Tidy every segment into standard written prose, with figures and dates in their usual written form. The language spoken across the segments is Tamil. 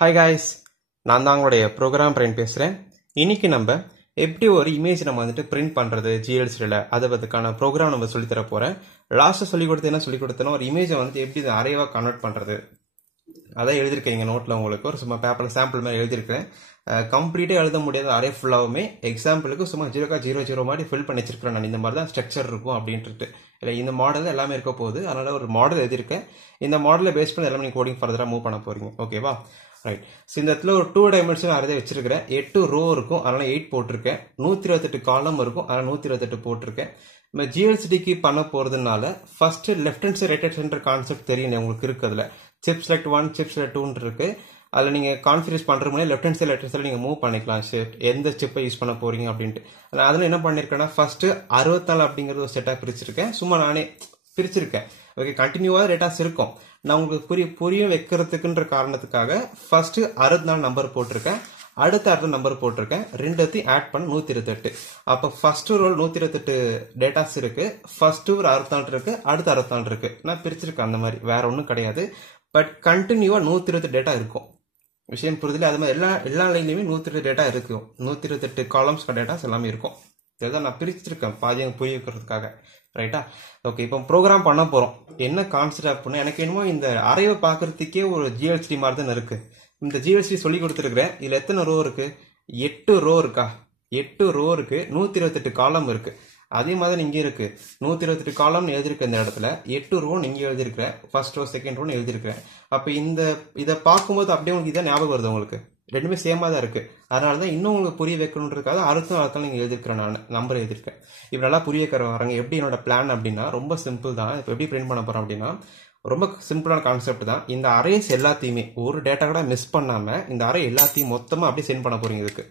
Hi guys, நான் தான் உங்களுடைய ப்ரோக்ராம் பிரிண்ட் பேசுகிறேன். இன்னைக்கு நம்ம எப்படி ஒரு இமேஜ் நம்ம வந்துட்டு பிரிண்ட் பண்ணுறது GLCDல அதுக்கான ப்ரோக்ராம் நம்ம சொல்லித்தர போகிறேன். லாஸ்ட்டாக சொல்லிக் கொடுத்தேன்னா ஒரு இமேஜை வந்துட்டு எப்படி அரேவாக கன்வெர்ட் பண்ணுறது அதான் எழுதியிருக்கீங்க நோட்டில் உங்களுக்கு ஒரு சும்மா பேப்பரில் சாம்பிள் மாதிரி எழுதியிருக்கிறேன். கம்ப்ளீட்டாக எழுத முடியாத அரே ஃபுல்லாகவுமே எக்ஸாம்பிளுக்கு சும்மா 0.00 மாதிரி ஃபில் பண்ணி வச்சிருக்கிறேன். நான் இந்த மாதிரி தான் ஸ்ட்ரக்சர் இருக்கும் அப்படின்ட்டு இல்லை இந்த மாடல் எல்லாமே இருக்க போகுது. அதனால் ஒரு மாடல் எழுதியிருக்கேன். இந்த மாடலை பேஸ் பண்ணி எல்லாமே நீங்கள் கோடிங் ஃபர்தராக மூவ் பண்ண போகிறீங்க. ஓகேவா? ரைட். ஸோ இந்த இடத்துல ஒரு 2 டைமென்ஷன் அரே வச்சிருக்கிறேன். 8 ரோ இருக்கும், அதனால 8 போட்டிருக்கேன். 128 காலம் இருக்கும், அதனால 128 போட்டிருக்கேன். நம்ம GLCDக்கு பண்ண போறதுனால first left hand side right hand side concept தெரியும் உங்களுக்கு இருக்குதுல. சிப் செலக்ட் 1 சிப் செலக்ட் 2 இருக்கு. அதில் நீங்கள் கான்ஃபிகரேட் பண்ணுற முன்னாடி லெஃப்ட் ஹேண்ட் சைட் நீங்கள் மூவ் பண்ணிக்கலாம். எந்த சிப்பை யூஸ் பண்ண போறீங்க அப்படின்ட்டு. அதில் என்ன பண்ணிருக்கேன்னா ஃபர்ஸ்ட் 64 அப்படிங்கிறது ஒரு செட்டாக பிரிச்சிருக்கேன். சும்மா நானே பிரிச்சிருக்கேன். ஓகே, கண்டினியூவாக டேட்டாஸ் இருக்கும். நான் உங்களுக்கு புரிய வைக்கிறதுக்குன்ற காரணத்துக்காக ஃபர்ஸ்ட் 64 நம்பர் போட்டிருக்கேன், அடுத்த 60 நம்பர் போட்டிருக்கேன். ரெண்டுத்தையும் ஆட் பண்ண 128. அப்போ ஃபர்ஸ்ட் ரோல் 128 டேட்டாஸ் இருக்கு. ஃபர்ஸ்ட் ஒரு 64 இருக்கு, அடுத்த 64 இருக்கு. நான் பிரிச்சிருக்கேன். அந்த மாதிரி வேற ஒன்றும் கிடையாது. பட் கண்டினியூவா 128 டேட்டா இருக்கும். விஷயம் புரிதல? அது மாதிரி எல்லா லைன்லயுமே 128 டேட்டா இருக்கும். 128 காலம்ஸ் டேட்டாஸ் எல்லாமே இருக்கும். இதுதான் நான் பிரிச்சிருக்கேன் பாதியம் புரிய வைக்கிறதுக்காக. ரைட்டா? ஓகே, இப்போ ப்ரோக்ராம் பண்ண போறோம். என்ன கான்செப்ட் அப்படின்னா எனக்கு என்னமோ இந்த அரைவை பாக்குறதுக்கே ஒரு GLCD மாதிரி தான் இருக்கு. இந்த GLCD சொல்லி கொடுத்துருக்கிறேன். இதுல எத்தனை ரோ இருக்கு? 8 ரோ இருக்கா? 8 ரோ இருக்கு, 128 காலம் இருக்கு. அதே மாதிரி இங்க இருக்கு 128 காலம் எழுதிருக்க. இந்த இடத்துல 8 ரோ நீங்க எழுதிருக்கிறேன். ஃபர்ஸ்ட் ரோ செகண்ட் ரோன்னு எழுதிருக்கிறேன். அப்ப இதை பார்க்கும்போது அப்படியே உங்களுக்கு இதான் ஞாபகம் வருது. உங்களுக்கு ரெண்டுமே சேமா தான் இருக்கு. அதனாலதான் இன்னும் உங்களுக்கு புரிய வைக்கணுன்றதுக்காக அடுத்த நீங்க எழுதிருக்கிறேன். நான் நம்பர் எழுதிருக்கேன். இப்ப நல்லா புரிய வராங்க. எப்படி என்னோட பிளான் அப்படின்னா ரொம்ப சிம்பிள் தான். இப்ப எப்படி பிரிண்ட் பண்ண போறோம் அப்படின்னா ரொம்ப சிம்பிளான கான்செப்ட் தான். இந்த அரேஸ் எல்லாத்தையுமே ஒரு டேட்டா கூட மிஸ் பண்ணாம இந்த அரே எல்லாத்தையும் மொத்தமா அப்படியே சென்ட் பண்ண போறீங்க. இதுக்கு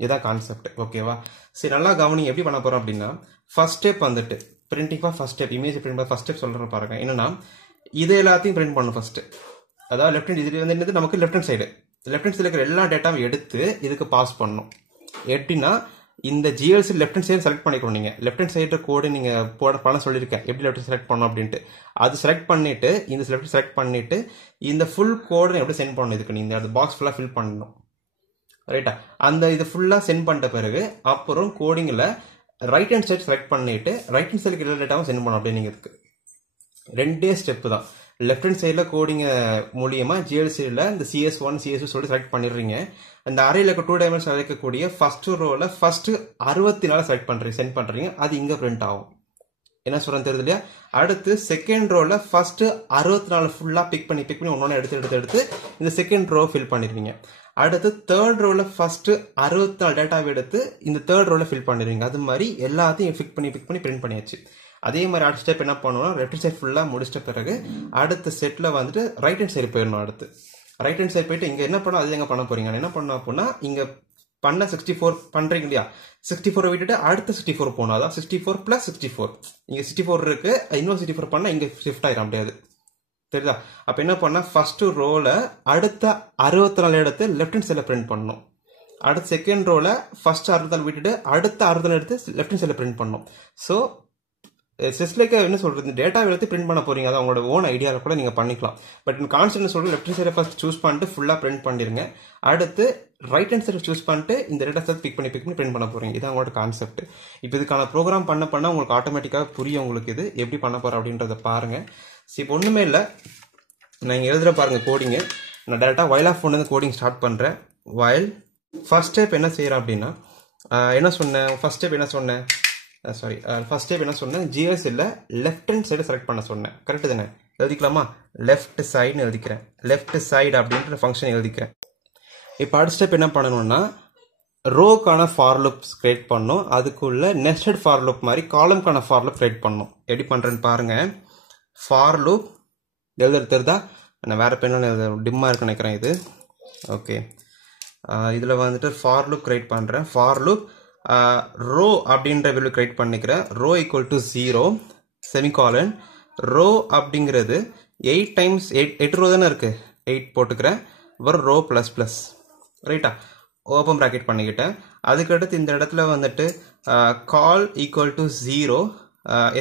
இதான் கான்செப்ட். ஓகேவா? சரி, நல்லா கவனிங்க. எப்படி பண்ண போறோம் அப்படின்னா ஃபர்ஸ்ட் ஸ்டெப் வந்துட்டு printing first step image print பண்ண ஃபர்ஸ்ட் ஸ்டெப் சொல்றேன் பாருங்க. என்னன்னா இது எல்லாத்தையும் பிரிண்ட் பண்ணணும் ஃபர்ஸ்ட். அதாவது லெஃப்ட் ஹேண்ட் இது வந்து நமக்கு லெஃப்ட் ஹேண்ட் சைடு இருக்கிற எல்லா டேட்டாவும் எடுத்து இதுக்கு பாஸ் பண்ணணும். எப்படின்னா இந்த GLCD left hand side select பண்ணிக்கணும். நீங்க லெஃப்ட் ஹேண்ட் சைடு கோடு நீங்க பண்ண சொல்லியிருக்கேன். எப்படி லெஃப்ட் செலக்ட் பண்ணணும் அப்படின்ட்டு அது செலக்ட் பண்ணிட்டு இந்த லெஃப்ட் செலக்ட் பண்ணிட்டு இந்த ஃபுல் கோடு எப்படி சென்ட் பண்ணணும். இதுக்கு நீங்க அந்த பாக்ஸ் ஃபுல்லா ஃபில் பண்ணணும். ரைட்டா? அந்த இது ஃபுல்லா சென்ட் பண்ணிட்ட பிறகு அப்புறம் கோடிங்ல ரைட் ஹேண்ட் சைடு செலக்ட் பண்ணிட்டு ரைட் ஹேண்ட் சைடுக்கு எல்லா டேட்டாவும் சென்ட் பண்ணணும். அப்படியே நீங்க இதுக்கு 2 ஸ்டெப் தான். லெஃப்ட் ஹேண்ட் சைட்ல கோடிங் மூலியமா GLCDல இந்த CS1 CS2 சொல்லி செலக்ட் பண்ணிடுறீங்க. அந்த அரையில இருக்க 2 டைமென்ஷன் இருக்கக்கூடிய ஃபர்ஸ்ட் ரோல ஃபர்ஸ்ட் 64 செலக்ட் பண்றீங்க, சென்ட் பண்றீங்க. அது இங்க பிரிண்ட் ஆகும். என்ன சொல்றேன்னு தெரியுது இல்லையா? அடுத்து செகண்ட் ரோல ஃபர்ஸ்ட் 64 ஃபுல்லா பிக் பண்ணி ஒன்னொன்னு எடுத்து இந்த செகண்ட் ரோ ஃபில் பண்ணிருவீங்க. அடுத்து தேர்ட் ரோல ஃபர்ஸ்ட் 64 டேட்டாவை எடுத்து இந்த தேர்ட் ரோல ஃபில் பண்ணிடுவீங்க. அது மாதிரி எல்லாத்தையும் பிக் பண்ணி பிரிண்ட் பண்ணியாச்சு. அதே மாதிரி அடுத்த ஸ்டெப் என்ன பண்ணணும், லெஃப்ட் சைட் ஃபுல்லா முடிச்சிட்ட பிறகு அடுத்த செட்ல வந்துட்டு ரைட் ஹேண்ட் சைடு போயிடணும். அடுத்து ரைட் ஹேண்ட் சைடு போயிட்டு இங்க என்ன பண்ணணும், அது எங்க பண்ண போறீங்க. என்ன பண்ணணும் அப்படின்னா இங்க பண்ண 64 பண்றீங்க இல்லையா? 64 விட்டுட்டு அடுத்த 64 போகணும். அதான் 64 பிளஸ் 64. இங்க 64 இருக்கு, இன்னும் 64 பண்ணா இங்க ஷிஃப்ட் ஆயிடும். அப்படியாது தெரியுதா? அப்ப என்ன பண்ணா ஃபர்ஸ்ட் ரோல அடுத்த 64 எடுத்து லெஃப்ட் ஹேண்ட் சைட்ல பிரிண்ட் பண்ணணும். அடுத்த செகண்ட் ரோல ஃபர்ஸ்ட் 64 விட்டுட்டு அடுத்த 64 எடுத்து லெஃப்ட் ஹேண்ட் சைட்ல பிரிண்ட் பண்ணணும். சோ சிஸ்லைக்கு என்ன சொல்றது, டேட்டா எடுத்து பிரிண்ட் பண்ண போறீங்க. அது உங்களோட ஓன் ஐடியால கூட நீங்க பண்ணிக்கலாம். பட் கான்செப்ட் சொல்றது லெஃப்ட் சைடு ஃபர்ஸ்ட் சூஸ் பண்ணிட்டு ஃபுல்லா பிரிண்ட் பண்ணிருங்க. அடுத்து ரைட் ஹேண்ட் சைடு சூஸ் பண்ணிட்டு இந்த டேட்டா செட் பிக் பண்ணி பிரிண்ட் பண்ண போறீங்க. இதான் உங்களோட கான்செப்ட். இப்போ இதுக்கான ப்ரோக்ராம் பண்ண உங்களுக்கு ஆட்டோமேட்டிக்கா புரியும். உங்களுக்கு இது எப்படி பண்ண போறோம் அப்படின்றத பாருங்க. இப்போ ஒண்ணுமே இல்லை, நான் இங்க எழுதுற பாருங்க கோடிங். நான் டேரக்டா while of one coding start பண்றேன். வைல் ஃபர்ஸ்ட் ஸ்டெப் என்ன செய்யறேன் அப்படின்னா ஃபர்ஸ்ட் ஸ்டெப் என்ன சொன்னேன் GLCDல லெஃப்ட் ஹேண்ட் சைடு செலக்ட் பண்ண சொன்னேன். கரெக்ட் தானே? எழுதிக்கலாமா? லெஃப்ட் சைடுன்னு எழுதிக்கிறேன். லெஃப்ட் சைடு அப்படின்ற ஃபங்க்ஷன் எழுதிக்கிறேன். இப்போ அடுத்த ஸ்டெப் என்ன பண்ணணும்னா ரோக்கான ஃபார் லூப் கிரியேட் பண்ணணும். அதுக்குள்ள நெஸ்டட் ஃபார் லூப் மாதிரி காலம்கான ஃபார் லூப் கிரியேட் பண்ணணும். எப்படி பண்றேன்னு பாருங்க. ஃபார் லூப் தெரியுதா? நான் வேற பெண்ணு டிம்மா இருக்கு நினைக்கிறேன் இது. ஓகே, இதுல வந்துட்டு ஃபார் லூப் கிரியேட் பண்றேன். ஃபார் லூப் ரோ அப்படின்ற வேல்யூ கிரியேட் பண்ணிக்கிறேன். Row equal to 0 semicolon. Row அப்படிங்கிறது 8 டைம்ஸ் 8 ரோ தானே இருக்கு, 8 போட்டுக்கிறேன். அப்புறம் ரோ பிளஸ் பிளஸ். ரைட்டா? ஓப்பன் பிராக்கெட் பண்ணிக்கிட்டேன். அதுக்கடுத்து இந்த இடத்துல வந்துட்டு கால் ஈக்குவல் டு 0.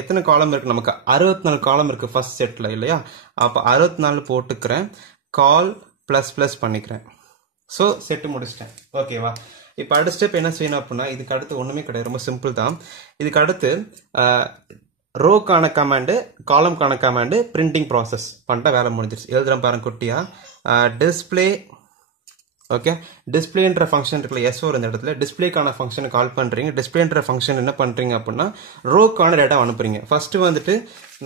எத்தனை காலம் இருக்கு நமக்கு? 64 காலம் இருக்கு ஃபர்ஸ்ட் செட்ல இல்லையா? அப்ப 64 போட்டுக்கிறேன். கால் பிளஸ் பிளஸ் பண்ணிக்கிறேன். ஸோ செட்டு முடிச்சிட்டேன். ஓகேவா? இப்போ அடுத்த ஸ்டெப் என்ன செய்யணும் அப்படின்னா, இதுக்கு அடுத்து ஒன்றுமே கிடையாது, ரொம்ப சிம்பிள் தான். இதுக்கு அடுத்து ரோக்கான கமாண்டு, காலம்கான கமாண்டு, பிரிண்டிங் ப்ராசஸ் பண்ணிட்டா வேலை முடிஞ்சிருச்சு. எழுதுறேன் பாருங்க குட்டியா. டிஸ்பிளே, ஓகே, டிஸ்பிளேன்ற ஃபங்க்ஷன் இருக்குல்ல, எஸ் ஒரு இந்த இடத்துல டிஸ்பிளேக்கான ஃபங்க்ஷனை கால் பண்ணுறீங்க. டிஸ்பிளேன்ற ஃபங்க்ஷன் என்ன பண்ணுறீங்க அப்படின்னா, ரோக்கான டேட்டா அனுப்புறீங்க. ஃபர்ஸ்ட் வந்துட்டு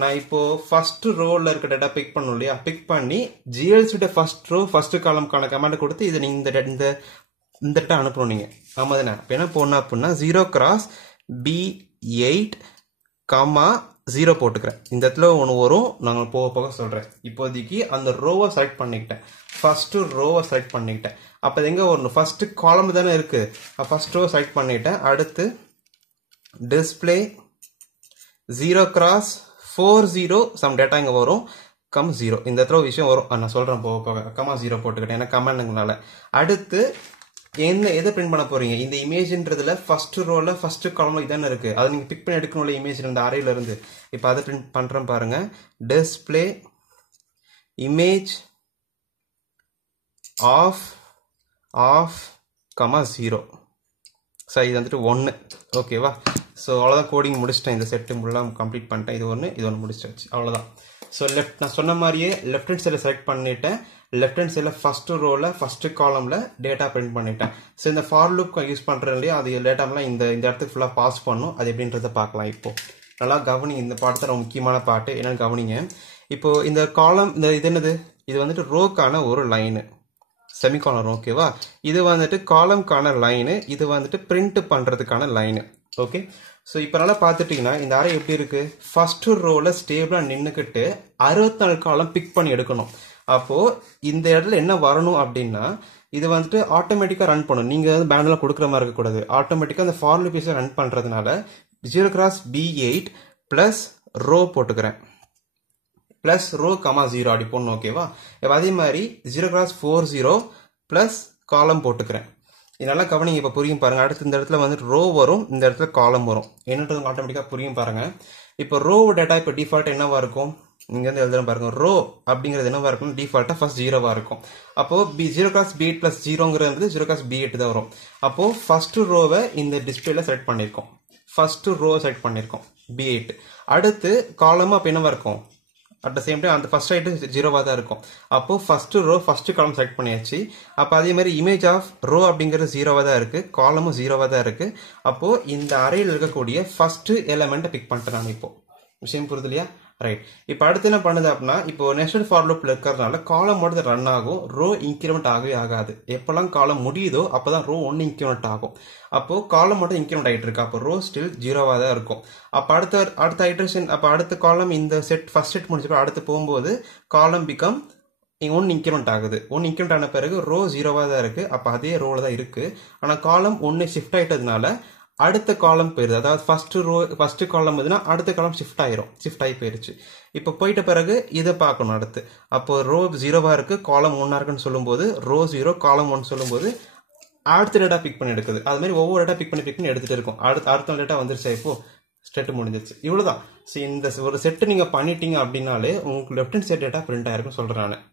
நான் இப்போ ஃபர்ஸ்ட் ரோவில் இருக்க டேட்டா பிக் பண்ணணும் இல்லையா, பிக் பண்ணி ஜிஎல்சியோட ஃபர்ஸ்ட் ரோ ஃபர்ஸ்ட் காலம்கான கமாண்டை கொடுத்து இதை நீங்கள் இந்த டேட்டா அனுப்பணும் நீங்கள். ஆமாம் தானே? இப்போ என்ன போடணும் அப்படின்னா 0x B8, 0 போட்டுக்கிறேன். இந்த இடத்துல ஒன்று வரும், நாங்கள் போக போக சொல்கிறேன். இப்போதைக்கு அந்த ரோவை செலக்ட் பண்ணிக்கிட்டேன், ஃபர்ஸ்ட் ரோவை செலக்ட் பண்ணிக்கிட்டேன். அப்போ எங்கே வரணும், ஃபர்ஸ்ட் காலம் தானே இருக்கு, ஃபர்ஸ்ட் ரோ செலக்ட் பண்ணிட்டேன். அடுத்து டிஸ்பிளே 0x40 சம் டேட்டா இங்கே வரும், 0. இந்த இடத்துல ஒரு விஷயம் வரும், நான் சொல்கிறேன் போக போக. 0 போட்டுக்கிட்டேன், ஏன்னா கமாண்டுங்கனால. அடுத்து எதை பிரிண்ட் பண்ண போறீங்க, இந்த இமேஜ்ன்றதுல ஃபர்ஸ்ட் ரோல ஃபர்ஸ்ட் காலம்ல இதானே இருக்கு, அதை நீங்க பிக் பண்ணி எடுக்கணும்ல இமேஜ் இந்த அரேல இருந்து. இப்போ அதை பிரிண்ட் பண்றேன் பாருங்க. Display image of 0. சரி, இது வந்துட்டு 1. ஓகேவா? ஸோ அவ்வளோதான், கோடிங் முடிச்சிட்டேன். இந்த செட்டு ஃபுல்லாக கம்ப்ளீட் பண்ணிட்டேன். இது ஒன்று முடிச்சிருச்சு, அவ்வளோதான். ஸோ நான் சொன்ன மாதிரியே லெஃப்ட் ஹேண்ட் சைடில் செலக்ட் பண்ணிட்டேன். லெஃப்ட் ஹேண்ட் சைடில் ஃபர்ஸ்ட் ரோவில் ஃபர்ஸ்ட் காலமில் டேட்டா பிரிண்ட் பண்ணிட்டேன். ஸோ இந்த ஃபார் லூப் யூஸ் பண்ணுறேன் இல்லையா, அது டேட்டாமெலாம் இந்த இடத்துக்கு ஃபுல்லாக பாஸ் பண்ணும். அது எப்படின்றத பார்க்கலாம். இப்போ நல்லா கவனிங்க, இந்த பாட்டு ரொம்ப முக்கியமான பாட்டு, என்னன்னு கவனிங்க. இப்போ இந்த காலம், இது என்னது, இது வந்துட்டு ரோக்கான ஒரு லைனு, செமிகாலன். ஓகேவா? இது வந்துட்டு காலம்கான லைனு, இது வந்துட்டு பிரிண்ட் பண்ணுறதுக்கான லைனு. ஓகே, ஸோ இப்போ நல்லா பார்த்துட்டிங்கன்னா இந்த அறை எப்படி இருக்கு, ஃபர்ஸ்ட் ரோவில் ஸ்டேபிளாக நின்றுக்கிட்டு 64 காலம் பிக் பண்ணி எடுக்கணும். அப்போது இந்த இடத்துல என்ன வரணும் அப்படின்னா, இது வந்துட்டு ஆட்டோமேட்டிக்காக ரன் பண்ணும். நீங்கள் வந்து பேனெலாம் கொடுக்குற மாதிரி இருக்கக்கூடாது. ஆட்டோமேட்டிக்காக அந்த ஃபார் லூப் ரன் பண்ணுறதுனால 0x B8 ப்ளஸ் ரோ போட்டுக்கிறேன், ப்ளஸ் ரோ 0 அப்படி போடணும். ஓகேவா? இப்போ அதே மாதிரி 0x40 ப்ளஸ் காலம் போட்டுக்கிறேன். இதெல்லாம் கவனிங்க, இப்போ புரியும் பாருங்க. அடுத்து இந்த இடத்துல வந்து ரோ வரும், இந்த இடத்துல காலம் வரும், என்னன்றது ஆட்டோமேட்டிக்காக புரியும் பாருங்க. இப்போ ரோ டேட்டா இப்போ டிஃபால்ட் என்னவா இருக்கும், இங்க இருந்து எழுதுறேன் பாருங்க. ரோ அப்படிங்கிறது என்னவா இருக்கும், டிஃபால்ட்டா ஃபர்ஸ்ட் 0வா இருக்கும். அப்போ 0x B8 + 0ங்கிறது 0x B8 தான் வரும். அப்போ ஃபர்ஸ்ட் ரோவை இந்த டிஸ்பிளேல செலக்ட் பண்ணிருக்கோம், ஃபர்ஸ்ட் ரோ செலக்ட் பண்ணிருக்கோம் B8. அடுத்து காலமும் அப்போ என்னவா இருக்கும், அட் த சேம் டைம் அந்த ஃபர்ஸ்ட் ஐட்டு 0வா தான் இருக்கும். அப்போ first row first column select பண்ணியாச்சு. அப்போ அதே மாதிரி இமேஜ் ஆஃப் ரோ அப்படிங்கிறது 0வா தான் இருக்கு, காலமும் 0வா தான் இருக்கு. அப்போ இந்த அரேயில் இருக்கக்கூடிய ஃபர்ஸ்ட் எலிமெண்ட்டை பிக் பண்ணிட்டேன் நான். இப்போ விஷயம் புரியுது இல்லையா? ரைட். இப்போ அடுத்து என்ன பண்ணுது அப்படின்னா, இப்போ நெஸ்டட் ஃபார் லூப்ல இருக்கிறதுனால காலம் மட்டும் ரன் ஆகும், ரோ இன்க்ரிமெண்ட் ஆகவே ஆகாது. எப்பெல்லாம் காலம் முடியுதோ அப்பதான் ரோ 1 இன்க்ரிமெண்ட் ஆகும். அப்போ காலம் மட்டும் இன்க்ரிமெண்ட் ஆகிட்டு இருக்கு, அப்போ ரோ ஸ்டில் 0வா தான் இருக்கும். அப்போ அடுத்த ஐட்ரேஷன், அப்போ அடுத்த காலம் இந்த செட் ஃபர்ஸ்ட் செட் முடிச்சப்போ அடுத்து போகும்போது காலம் பிகம் 1 இன்க்ரிமெண்ட் ஆகுது. 1 இன்க்ரிமெண்ட் ஆன பிறகு ரோ 0வா தான் இருக்கு, அப்போ அதே ரோல தான் இருக்கு. ஆனால் காலம் 1 ஷிஃப்ட் ஆயிட்டதுனால அடுத்த காலம் போயிருது. அதாவது ஃபர்ஸ்ட் காலம் எதுனா அடுத்த காலம் ஷிஃப்ட் ஆகி போயிருச்சு. இப்போ போயிட்ட பிறகு இதை பார்க்கணும் அடுத்து. அப்போ ரோ 0வா இருக்கு, காலம் 1 இருக்குன்னு சொல்லும்போது ரோ 0 காலம் 1 சொல்லும்போது அடுத்த டேட்டா பிக் பண்ணி எடுக்குது. அது மாதிரி ஒவ்வொரு டேட்டா பிக் பண்ணி எடுத்துட்டு இருக்கும். அடுத்த டேட்டா வந்துருச்சு, இப்போ செட் முடிஞ்சிருச்சு. இவ்வளவுதான். இந்த ஒரு செட்டு நீங்க பண்ணிட்டீங்க அப்படின்னாலே உங்களுக்கு left hand side data print ஆயிருக்கும் சொல்றேன் நான்.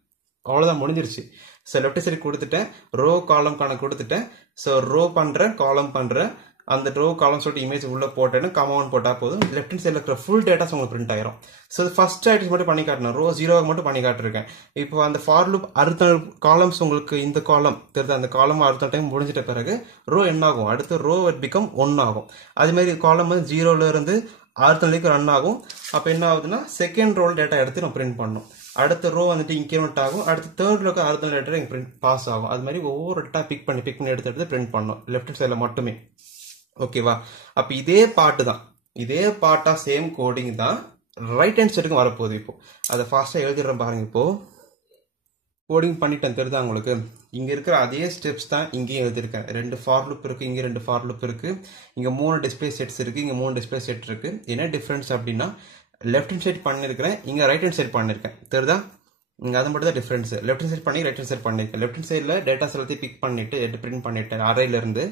அவ்வளவுதான், முடிஞ்சிருச்சு. ஸோ லெஃப்ட் சைடு கொடுத்துட்டேன், ரோ காலம் கொடுத்துட்டேன். ஸோ ரோ பண்றேன், காலம் பண்றேன், அந்த ரோ காலம் சொல்லிட்டு இமேஜ் உள்ள போட்டேன்னு கமாண்ட் போட்டா போதும், லெஃப்ட் ஹேண்ட் சைடில் இருக்கிற ஃபுல் டேட்டாஸ் உங்களுக்கு பிரிண்ட் ஆயிரும். ஸோ ஃபர்ஸ்ட் ஐட்டம்ஸ் மட்டும் பண்ணி காட்டணும், ரோ 0 மட்டும் பண்ணி காட்டிருக்கேன். இப்போ அந்த ஃபார் லூப் அடுத்த காலம்ஸ் உங்களுக்கு இந்த காலம் தெரியுது, அந்த காலம் அடுத்த டைம் முடிஞ்சிட்ட பிறகு ரோ என்ன ஆகும், அடுத்து ரோ பிகம் 1 ஆகும். அதே மாதிரி காலம் வந்து 0ல இருந்து அடுத்த நிலைக்கு ரன் ஆகும். அப்போ என்ன ஆகுதுன்னா செகண்ட் ரோல் டேட்டா எடுத்து நம்ம பிரிண்ட் பண்ணணும். அடுத்த ரோ வந்துட்டு இன்க்ரிமெண்ட் ஆகும், அடுத்து தேர்ட் ரோக்கு அடுத்த டேட்டா பிரிண்ட் பாஸ் ஆகும். அது மாதிரி ஒவ்வொரு டேட்டா பிக் பண்ணி எடுத்து பிரிண்ட் பண்ணணும் லெஃப்ட் ஹேண்ட் சைடில் மட்டுமே. ஓகேவா? அப்ப இதே பாட்டு தான், இதே பாட்டா சேம் கோடிங் தான் ரைட் ஹேண்ட் சைடுக்கு வரப்போகுது. இப்போ அதை ஃபாஸ்டா எழுதிடுறேன் பாருங்க. இப்போ கோடிங் பண்ணிட்டேன், தெரியுதா உங்களுக்கு? இங்க இருக்கிற அதே ஸ்டெப்ஸ் தான் இங்கேயும் எழுதிருக்கேன். 2 ஃபார் லூப் இருக்கு, இங்க 2 ஃபார் லூப் இருக்கு, இங்க 3 டிஸ்பிளே செட்ஸ் இருக்கு, இங்க 3 டிஸ்பிளே செட் இருக்கு. என்ன டிஃபரன்ஸ் அப்படின்னா லெஃப்ட் ஹேண்ட் சைட் பண்ணிருக்கிறேன், இங்க ரைட் ஹேண்ட் சைட் பண்ணிருக்கேன். தெரியுதா? இங்க அது மட்டும் தான் டிஃபரன்ஸ். லெஃப்ட் ஹேண்ட் சைட் பண்ணி ரைட் ஹேண்ட் சைட் பண்ணிருக்கேன். லெஃப்ட் ஹேண்ட் சைட்ல டேட்டாஸ் எல்லாத்தையும் பிக் பண்ணிட்டு பிரிண்ட் பண்ணிட்டேன் அரேல இருந்து.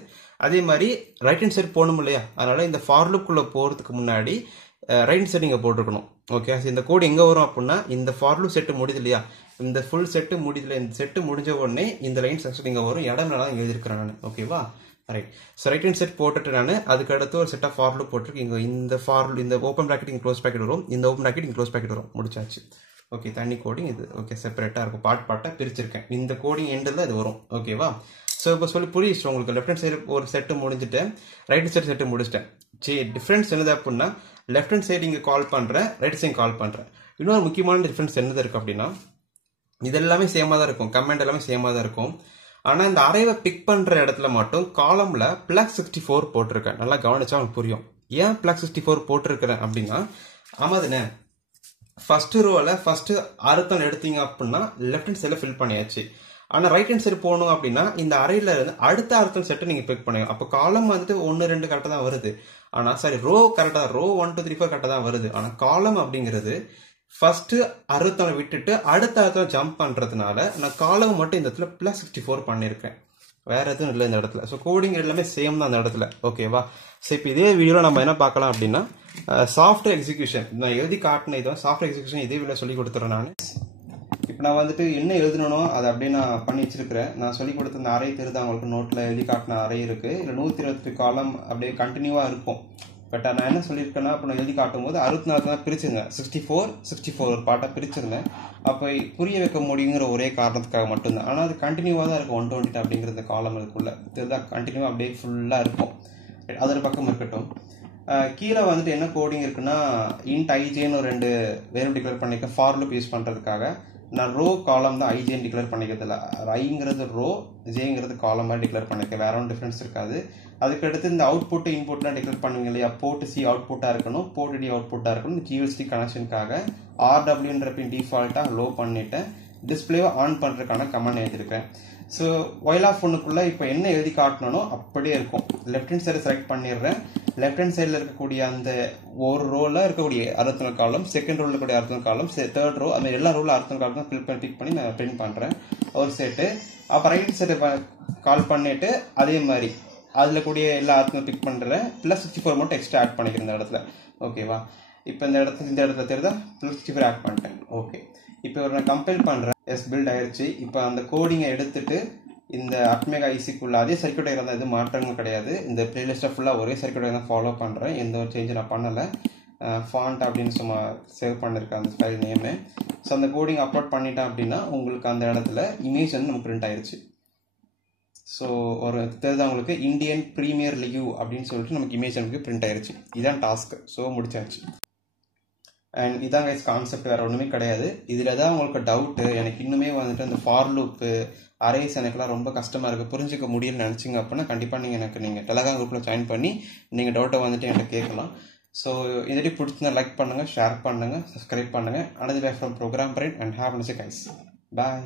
அதே மாதிரி ரைட் ஹேண்ட் சைட் போகணும் இல்லையா, அதனால இந்த ஃபார் லூப்குள்ள போறதுக்கு முன்னாடி ரைட் ஹேண்ட் சைட் நீங்க போட்டுருக்கணும். ஓகே, இந்த கோடு எங்க வரும் அப்படின்னா இந்த ஃபார் லூப் செட் முடியுது இல்லையா, இந்த ஃபுல் செட்டு முடியல, இந்த செட்டு முடிஞ்ச உடனே இந்த லைன் செக்ஷன் இங்கே வரும், இடம் நான் இங்கே எழுதிருக்கிறேன் நான். ஓகேவா, right. So right hand set போட்டுட்டு நான் அதுக்கு அடுத்து ஒரு செட் ஆஃப் ஃபார் லூப் போட்டிருக்கு. இங்கே இந்த ஃபார் இந்த ஓப்பன் ப்ராக்கெட் இங்கே க்ளோஸ் ப்ராக்கெட் வரும், இந்த ஓப்பன் ப்ராக்கெட் இங்கே க்ளோஸ் ப்ராக்கெட் வரும், முடிச்சாச்சு. ஓகே, தனி கோடிங் இது. ஓகே, செப்பரேட்டாக இருக்கும், பார்ட்டாக பிரிச்சிருக்கேன். இந்த கோடிங் எண்டில் இது வரும். ஓகேவா, ஸோ இப்போ சொல்லி புரியுது உங்களுக்கு. லெஃப்ட் ஹேண்ட் சைடு ஒரு செட்டு முடிஞ்சுட்டு ரைட் ஹேண்ட் சைடு செட்டு முடிச்சிட்டேன். சரி, டிஃப்ரென்ஸ் என்னது அப்படின்னா லெஃப்ட் ஹேண்ட் சைடு இங்கே கால் பண்ணுறேன், ரைட் சைடு கால் பண்ணுறேன். இன்னொரு முக்கியமான டிஃப்ரென்ஸ் என்னது இருக்குது அப்படின்னா இது எல்லாமே சேமாக தான் இருக்கும், கமெண்ட் எல்லாமே சேமாக தான் இருக்கும். ஆனால் இந்த அரேவை பிக் பண்ணுற இடத்துல மட்டும் காலமில் +64 போட்டிருக்கேன். நல்லா கவனிச்சா உங்களுக்கு புரியும். ஏன் +64 போட்டிருக்கிறேன் அப்படின்னா, ஆமாதுண்ணே, ஃபர்ஸ்ட் ரோவில் ஃபர்ஸ்ட் அர்த்தம் எடுத்தீங்க அப்படின்னா லெஃப்ட் ஹேண்ட் சைடில் ஃபில் பண்ணியாச்சு. ஆனால் ரைட் ஹேண்ட் சைடு போகணும் அப்படின்னா இந்த அறையில இருந்து அடுத்த அர்த்தம் செட்டை நீங்கள் பிக் பண்ணுங்க. அப்போ காலம் வந்துட்டு 1 2 கரெக்டாக தான் வருது. ஆனால் சாரி, ரோ கரெக்டாக, ரோ 1 2 3 4 கரெக்டாக தான் வருது. ஆனால் காலம் அப்படிங்கிறது ஃபர்ஸ்ட் அறுத்தம் விட்டுட்டு அடுத்த அர்த்தம் ஜம்ப் பண்றதுனால நான் காலம் மட்டும் இந்த இடத்துல +64 பண்ணியிருக்கேன், வேற எதுவும் இல்லை இந்த இடத்துல. ஸோ கோடிங் எல்லாமே சேம் தான் அந்த இடத்துல. ஓகேவா, ஸோ இப்போ இதே வீடியோவில் நம்ம என்ன பார்க்கலாம் அப்படின்னா சாஃப்ட்வேர் எக்ஸிகியூஷன். நான் எழுதி காட்டின இதான் சாஃப்ட்வேர் எக்ஸிகியூஷன் இதே வீடியோ சொல்லி கொடுத்துறேன் நான். இப்போ நான் வந்துட்டு என்ன எழுதணும் அதை அப்படியே நான் பண்ணி வச்சிருக்கிறேன். நான் சொல்லி கொடுத்த அந்த அறை தெரியுது உங்களுக்கு, நோட்டில் எழுதி காட்டின அறை இருக்கு. இல்லை 128 காலம் அப்படியே கண்டினியூவாக இருக்கும். பட் நான் என்ன சொல்லியிருக்கேன்னா, இப்போ நான் எழுதி காட்டும் போது 64 தான் பிரிச்சுங்க, 64 ஒரு பாட்டாக பிரிச்சிருந்தேன். அப்போ புரிய வைக்க முடியுங்கிற ஒரே காரணத்துக்காக மட்டும்தான். ஆனால் அது கண்டினியூவாக தான் இருக்கும். 128 அப்படிங்கிறது காலம் இருக்குள்ள இதுதான் கண்டினியூவாக அப்படியே ஃபுல்லாக இருக்கும். அது ஒரு பக்கம் இருக்கட்டும். கீழே வந்துட்டு என்ன கோடிங் இருக்குன்னா இன்ட் ஐஜேன்னு ஒரு 2 வேரியபிள் டிக்ளேர் பண்ணிக்க ஃபார் லூப் யூஸ் பண்ணுறதுக்காக. நான் ரோ காலம் தான் ஐஜேன்னு டிக்ளேர் பண்ணிக்கிறது இல்லை. ஐங்கிறது ரோ, ஜேங்கிறது காலம் மாதிரி டிக்ளேர் பண்ணிக்க, வேற ஒன்றும் டிஃபரன்ஸ் இருக்காது. அதுக்கடுத்து இந்த அவுட்புட் இன்புட்லாம் டிக்ளேர் பண்ணுவீங்க இல்லையா, போர்ட் சி அவுட்புட்டாக இருக்கணும், போர்ட் டி அவுட்புட்டாக இருக்கணும். GLCD கனெக்ஷனுக்காக RWன்ற பின் டிஃபால்ட்டாக லோ பண்ணிட்டேன். டிஸ்பிளேவை ஆன் பண்ணுறதுக்கான கமெண்ட் எழுதியிருக்கேன். ஸோ ஒயில் ஆஃப் ஒன்றுக்குள்ளே இப்போ என்ன எழுதி காட்டணும் அப்படியே இருக்கும். லெஃப்ட் ஹேண்ட் சைடு செலக்ட் பண்ணிடுறேன். லெஃப்ட் ஹேண்ட் சைடில் இருக்கக்கூடிய அந்த ஒரு ரோவில் இருக்கக்கூடிய 64 காலம், செகண்ட் ரோவில் இருக்கக்கூடிய 64 காலம், தேர்ட் ரோ, அந்த எல்லா ரோவில் 64 காலம் தான் பிக் பண்ணி நான் பிரிண்ட் பண்ணுறேன் ஒரு செட்டு. அப்போ ரைட் சைடு கால் பண்ணிட்டு அதே மாதிரி அதில் கூடிய எல்லா அர்த்தமும் பிக் பண்ணுறேன். +64 மட்டும் எக்ஸ்ட்ரா ஆட் பண்ணிக்கிறேன் இந்த இடத்துல. ஓகேவா, இப்போ இந்த இடத்துல தெரியுதா, +64 ஆட் பண்ணிட்டேன். ஓகே, இப்போ நான் கம்பைல் பண்ணுறேன். பில்ட் ஆயிடுச்சு. இப்போ அந்த கோடிங்கை எடுத்துட்டு இந்த Atmega ICக்குள்ள அதே சர்க்யூட் இருந்தால் எதுவும் மாற்றங்கள் கிடையாது. இந்த பிளேலிஸ்ட்டை ஃபுல்லாக ஒரே சர்க்யூட் தான் ஃபாலோ பண்ணுறேன், எந்த ஒரு சேஞ்சும் நான் பண்ணலை. ஃபாண்ட் அப்படின்னு சும்மா சேவ் பண்ணியிருக்கேன் அந்த ஃபைல் நேமு. ஸோ அந்த கோடிங் அப்லோட் பண்ணிட்டேன் அப்படின்னா உங்களுக்கு அந்த இடத்துல இமேஜ் வந்து நமக்கு பிரிண்ட் ஆயிடுச்சு. ஸோ ஒரு தெரியுது உங்களுக்கு, இந்தியன் பிரீமியர் லீக் அப்படின்னு சொல்லிட்டு நமக்கு இமேஜ் நமக்கு பிரிண்ட் ஆயிடுச்சு. இதான் டாஸ்க். ஸோ முடிச்சாச்சு. அண்ட் இதான் கைஸ் கான்செப்ட், வேற ஒன்றுமே கிடையாது. இதில் தான் உங்களுக்கு டவுட்டு, எனக்கு இன்னுமே வந்துட்டு அந்த ஃபார் லூப்பு அரேஸ் எனக்குலாம் ரொம்ப கஷ்டமாக இருக்குது, புரிஞ்சிக்க முடியும்னு நினச்சிங்க அப்படின்னா கண்டிப்பாக நீங்கள் டெலகிராம் குரூப்பில் ஜாயின் பண்ணி நீங்கள் டவுட்டை வந்துட்டு என்கிட்ட கேட்கலாம். ஸோ இதே பிடிச்சிருந்தா லைக் பண்ணுங்கள், ஷேர் பண்ணுங்கள், சப்ஸ்கிரைப் பண்ணுங்கள். Another way from program brain and have a nice day guys. Bye.